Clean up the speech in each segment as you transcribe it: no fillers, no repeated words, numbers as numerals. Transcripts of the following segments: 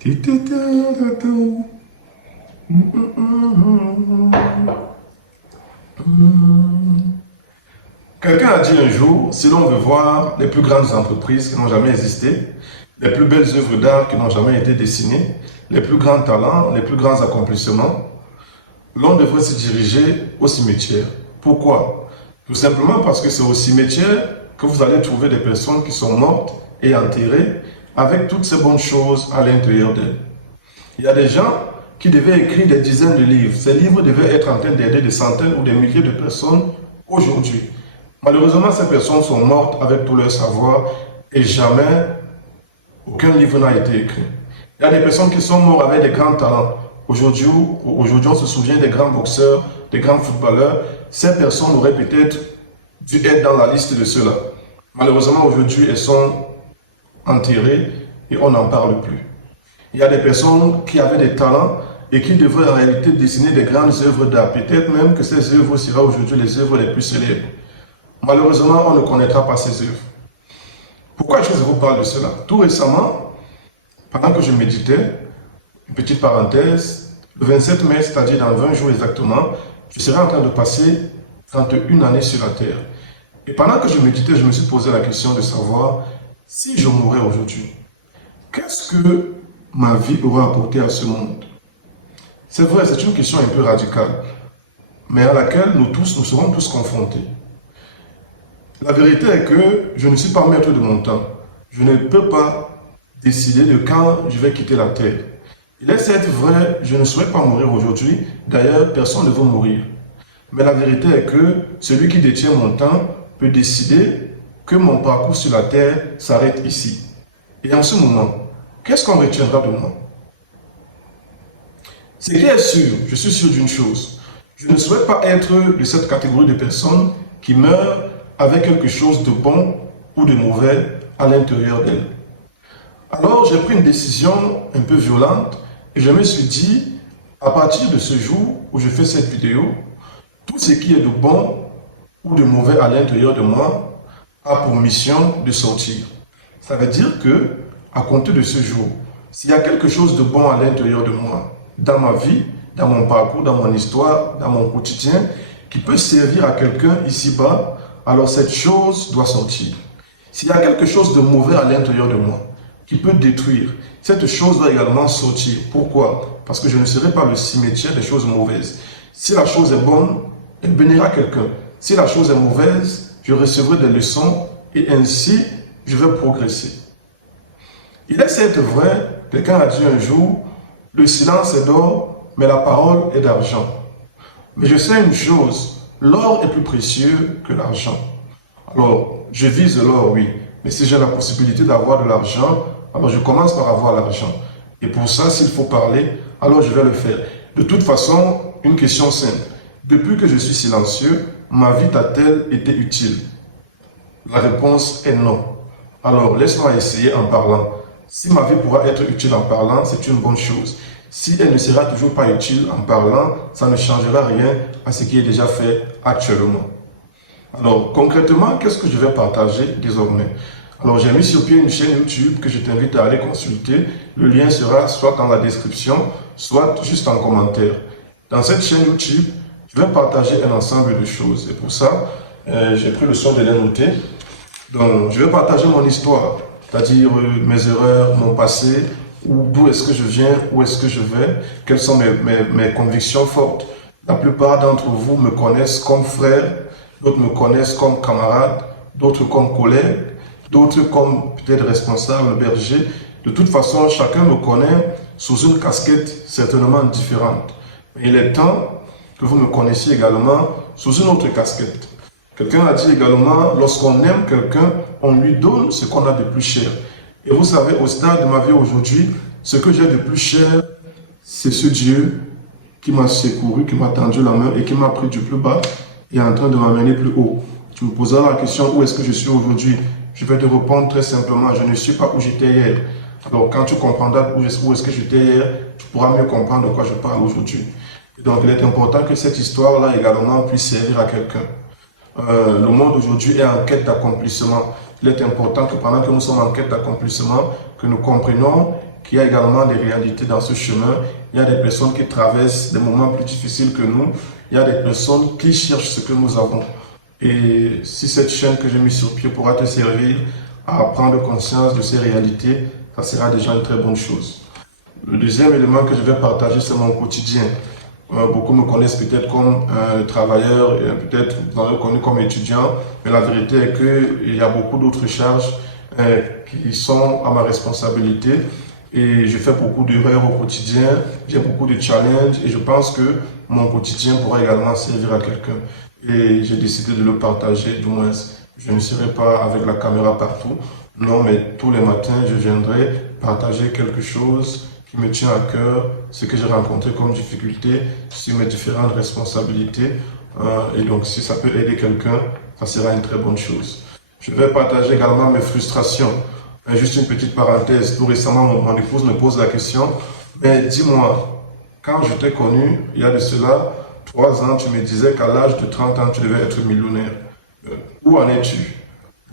Quelqu'un a dit un jour, si l'on veut voir les plus grandes entreprises qui n'ont jamais existé, les plus belles œuvres d'art qui n'ont jamais été dessinées, les plus grands talents, les plus grands accomplissements, l'on devrait se diriger au cimetière. Pourquoi? Tout simplement parce que c'est au cimetière que vous allez trouver des personnes qui sont mortes et enterrées avec toutes ces bonnes choses à l'intérieur d'elles. Il y a des gens qui devaient écrire des dizaines de livres. Ces livres devaient être en train d'aider des centaines ou des milliers de personnes aujourd'hui. Malheureusement, ces personnes sont mortes avec tout leur savoir et jamais aucun livre n'a été écrit. Il y a des personnes qui sont mortes avec des grands talents. Aujourd'hui, on se souvient des grands boxeurs, des grands footballeurs. Ces personnes auraient peut-être dû être dans la liste de ceux-là. Malheureusement, aujourd'hui, elles sont enterrées et on n'en parle plus. Il y a des personnes qui avaient des talents et qui devraient en réalité dessiner des grandes œuvres d'art. Peut-être même que ces œuvres seront aujourd'hui les œuvres les plus célèbres. Malheureusement, on ne connaîtra pas ces œuvres. Pourquoi je vous parle de cela? Tout récemment, pendant que je méditais, une petite parenthèse, le 27 mai, c'est-à-dire dans 20 jours exactement, je serai en train de passer 31 années sur la terre. Et pendant que je méditais, je me suis posé la question de savoir si je mourais aujourd'hui, qu'est-ce que ma vie aura apporté à ce monde? C'est vrai, c'est une question un peu radicale, mais à laquelle nous serons tous confrontés. La vérité est que je ne suis pas maître de mon temps. Je ne peux pas décider de quand je vais quitter la terre. Il est certes vrai, je ne souhaite pas mourir aujourd'hui. D'ailleurs, personne ne veut mourir. Mais la vérité est que celui qui détient mon temps peut décider que mon parcours sur la terre s'arrête ici. Et en ce moment, qu'est-ce qu'on retiendra de moi? Ce qui est sûr, je suis sûr d'une chose. Je ne souhaite pas être de cette catégorie de personnes qui meurent avec quelque chose de bon ou de mauvais à l'intérieur d'elle. Alors j'ai pris une décision un peu violente et je me suis dit, à partir de ce jour où je fais cette vidéo, tout ce qui est de bon ou de mauvais à l'intérieur de moi a pour mission de sortir. Ça veut dire que, à compter de ce jour, s'il y a quelque chose de bon à l'intérieur de moi, dans ma vie, dans mon parcours, dans mon histoire, dans mon quotidien, qui peut servir à quelqu'un ici-bas, alors cette chose doit sortir. S'il y a quelque chose de mauvais à l'intérieur de moi, qui peut détruire, cette chose doit également sortir. Pourquoi? Parce que je ne serai pas le cimetière des choses mauvaises. Si la chose est bonne, elle bénira quelqu'un. Si la chose est mauvaise, je recevrai des leçons et ainsi, je vais progresser. Il est certes vrai, quelqu'un a dit un jour, le silence est d'or, mais la parole est d'argent. Mais je sais une chose, l'or est plus précieux que l'argent. Alors, je vise l'or, oui. Mais si j'ai la possibilité d'avoir de l'argent, alors je commence par avoir l'argent. Et pour ça, s'il faut parler, alors je vais le faire. De toute façon, une question simple. Depuis que je suis silencieux, ma vie t'a-t-elle été utile? La réponse est non. Alors, laisse-moi essayer en parlant. Si ma vie pourra être utile en parlant, c'est une bonne chose. Si elle ne sera toujours pas utile en parlant, ça ne changera rien à ce qui est déjà fait actuellement. Alors, concrètement, qu'est-ce que je vais partager désormais? Alors, j'ai mis sur pied une chaîne YouTube que je t'invite à aller consulter. Le lien sera soit dans la description, soit juste en commentaire. Dans cette chaîne YouTube, je vais partager un ensemble de choses. Et pour ça, j'ai pris le soin de les noter. Donc, je vais partager mon histoire, c'est-à-dire mes erreurs, mon passé, d'où est-ce que je viens, où est-ce que je vais, quelles sont mes convictions fortes. La plupart d'entre vous me connaissent comme frère, d'autres me connaissent comme camarade, d'autres comme collègue, d'autres comme peut-être responsable, berger. De toute façon, chacun me connaît sous une casquette certainement différente. Mais il est temps que vous me connaissiez également sous une autre casquette. Quelqu'un a dit également, lorsqu'on aime quelqu'un, on lui donne ce qu'on a de plus cher. Et vous savez, au stade de ma vie aujourd'hui, ce que j'ai de plus cher, c'est ce Dieu qui m'a secouru, qui m'a tendu la main et qui m'a pris du plus bas et est en train de m'amener plus haut. Tu me poseras la question, où est-ce que je suis aujourd'hui? Je vais te répondre très simplement, je ne suis pas où j'étais hier. Alors quand tu comprendras où est-ce que j'étais hier, tu pourras mieux comprendre de quoi je parle aujourd'hui. Donc il est important que cette histoire-là également puisse servir à quelqu'un. Le monde aujourd'hui est en quête d'accomplissement. Il est important que pendant que nous sommes en quête d'accomplissement, que nous comprenions qu'il y a également des réalités dans ce chemin. Il y a des personnes qui traversent des moments plus difficiles que nous. Il y a des personnes qui cherchent ce que nous avons. Et si cette chaîne que j'ai mise sur pied pourra te servir à prendre conscience de ces réalités, ça sera déjà une très bonne chose. Le deuxième élément que je vais partager, c'est mon quotidien. Beaucoup me connaissent peut-être comme travailleur, peut-être connu comme étudiant, mais la vérité est qu'il y a beaucoup d'autres charges qui sont à ma responsabilité et je fais beaucoup d'erreurs au quotidien, j'ai beaucoup de challenges et je pense que mon quotidien pourra également servir à quelqu'un. Et j'ai décidé de le partager, du moins je ne serai pas avec la caméra partout, non, mais tous les matins je viendrai partager quelque chose qui me tient à cœur, ce que j'ai rencontré comme difficulté sur mes différentes responsabilités. Et donc, si ça peut aider quelqu'un, ça sera une très bonne chose. Je vais partager également mes frustrations. Juste une petite parenthèse. Tout récemment, mon épouse me pose la question, mais dis-moi, quand je t'ai connu, il y a de cela 3 ans, tu me disais qu'à l'âge de 30 ans, tu devais être millionnaire. Où en es-tu?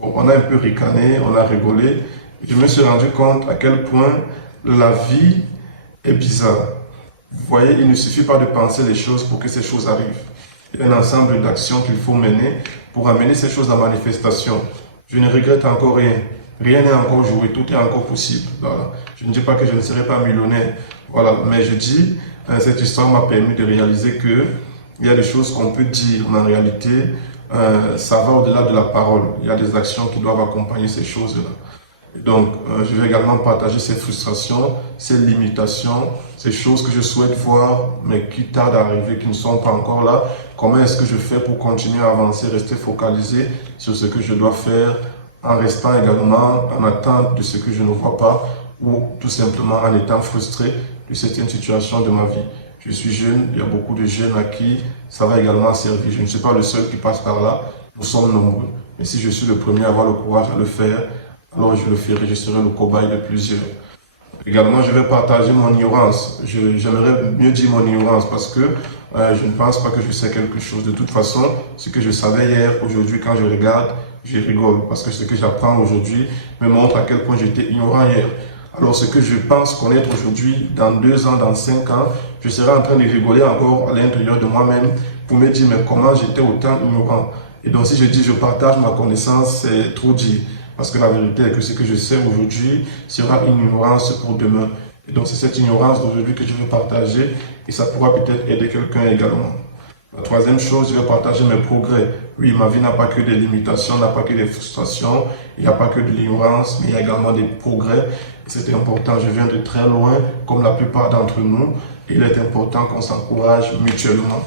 Bon, on a un peu ricané, on a rigolé. Je me suis rendu compte à quel point la vie est bizarre. Vous voyez, il ne suffit pas de penser les choses pour que ces choses arrivent. Il y a un ensemble d'actions qu'il faut mener pour amener ces choses à manifestation. Je ne regrette encore rien. Rien n'est encore joué, tout est encore possible. Voilà. Je ne dis pas que je ne serai pas millionnaire. Voilà. Mais je dis, cette histoire m'a permis de réaliser que il y a des choses qu'on peut dire, mais en réalité, ça va au-delà de la parole. Il y a des actions qui doivent accompagner ces choses-là. Donc, je vais également partager ces frustrations, ces limitations, ces choses que je souhaite voir, mais qui tardent à arriver, qui ne sont pas encore là. Comment est-ce que je fais pour continuer à avancer, rester focalisé sur ce que je dois faire, en restant également en attente de ce que je ne vois pas, ou tout simplement en étant frustré de certaines situations de ma vie. Je suis jeune, il y a beaucoup de jeunes à qui ça va également servir. Je ne suis pas le seul qui passe par là, nous sommes nombreux. Mais si je suis le premier à avoir le courage de le faire, alors je le ferai, je serai le cobaye de plusieurs. Également, je vais partager mon ignorance. J'aimerais mieux dire mon ignorance parce que je ne pense pas que je sais quelque chose. De toute façon, ce que je savais hier, aujourd'hui, quand je regarde, je rigole. Parce que ce que j'apprends aujourd'hui me montre à quel point j'étais ignorant hier. Alors, ce que je pense connaître aujourd'hui, dans 2 ans, dans 5 ans, je serai en train de rigoler encore à l'intérieur de moi-même pour me dire, mais comment j'étais autant ignorant. Et donc, si je dis je partage ma connaissance, c'est trop dire. Parce que la vérité est que ce que je sais aujourd'hui sera une ignorance pour demain. Et donc c'est cette ignorance d'aujourd'hui que je veux partager et ça pourra peut-être aider quelqu'un également. La troisième chose, je vais partager mes progrès. Oui, ma vie n'a pas que des limitations, n'a pas que des frustrations, il n'y a pas que de l'ignorance, mais il y a également des progrès. Et c'est important, je viens de très loin, comme la plupart d'entre nous. Et il est important qu'on s'encourage mutuellement.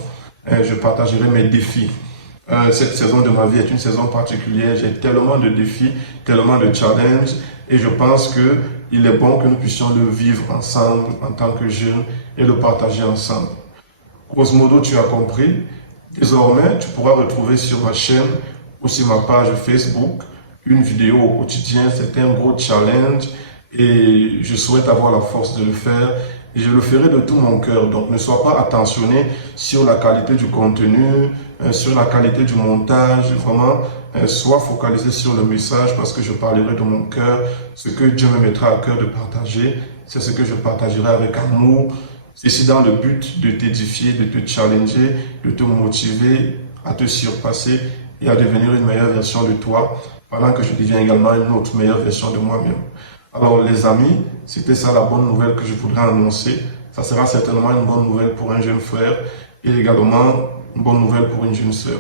Je partagerai mes défis. Cette saison de ma vie est une saison particulière. J'ai tellement de défis, tellement de challenges et je pense qu'il est bon que nous puissions le vivre ensemble en tant que jeunes et le partager ensemble. Grosso modo, tu as compris. Désormais, tu pourras retrouver sur ma chaîne ou sur ma page Facebook une vidéo au quotidien. C'est un gros challenge et je souhaite avoir la force de le faire. Et je le ferai de tout mon cœur. Donc, ne sois pas attentionné sur la qualité du contenu, sur la qualité du montage. Vraiment, sois focalisé sur le message parce que je parlerai de mon cœur. Ce que Dieu me mettra à cœur de partager, c'est ce que je partagerai avec amour. Ceci dans le but de t'édifier, de te challenger, de te motiver à te surpasser et à devenir une meilleure version de toi, pendant que je deviens également une autre meilleure version de moi-même. Alors les amis, c'était ça la bonne nouvelle que je voudrais annoncer. Ça sera certainement une bonne nouvelle pour un jeune frère et également une bonne nouvelle pour une jeune sœur.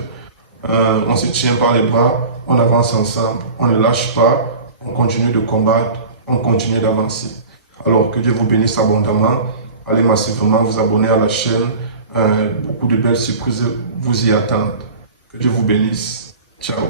On se tient par les bras, on avance ensemble, on ne lâche pas, on continue de combattre, on continue d'avancer. Alors que Dieu vous bénisse abondamment. Allez massivement vous abonner à la chaîne. Beaucoup de belles surprises vous y attendent. Que Dieu vous bénisse. Ciao.